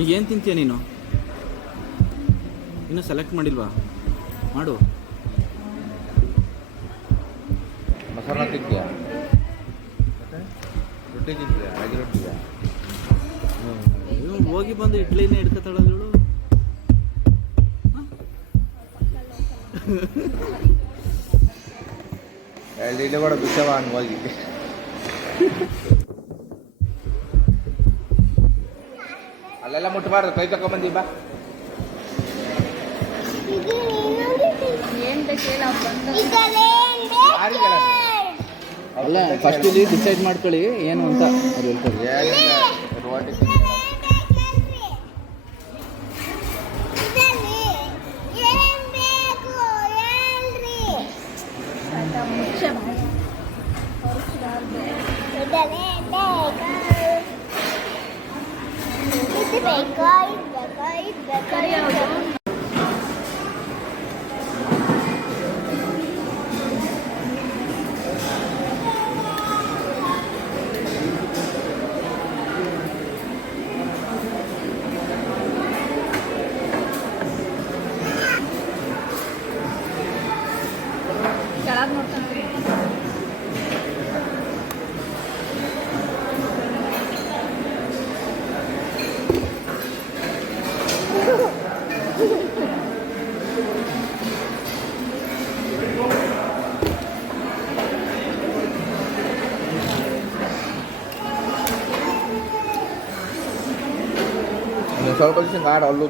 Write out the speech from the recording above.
ಈಗ ಏನು ತಿಂತೀಯ ನೀನು? ಇನ್ನೂ ಸೆಲೆಕ್ಟ್ ಮಾಡಿಲ್ವಾ? ಮಾಡು. ಮಸಾಲ ತಿಂತೀಯಾ? ರೊಟ್ಟಿ ತಿಂತೀಯಾ? ರಾಗಿ ರೊಟ್ಟಿಯಾ? ಹೋಗಿ ಬಂದು ಇಡ್ಲಿನೇ ಹಿಡ್ಕೊತಾಳಲ್ಲ ಇವಳು. ಇಲ್ಲಿ ಕೂಡ ಬಿಟ್ಟವ ಹೋಗಿ. ಅಲ್ಲೆಲ್ಲ ಮುಟ್ಟಬಾರ್ದು, ಕೈ ತಗೊಂಬಂದಿ ಬಾ. ಅಲ್ಲ, ಫಸ್ಟ್ ಇಲ್ಲಿ ಡಿಸೈಡ್ ಮಾಡ್ಕೊಳ್ಳಿ ಏನು ಅಂತ ಅವ್ರು ಹೇಳ್ತಾರೆ. ಸ್ವಲ್ಪ ದಿವಸ ಆಡ ಅಲ್ಲೂ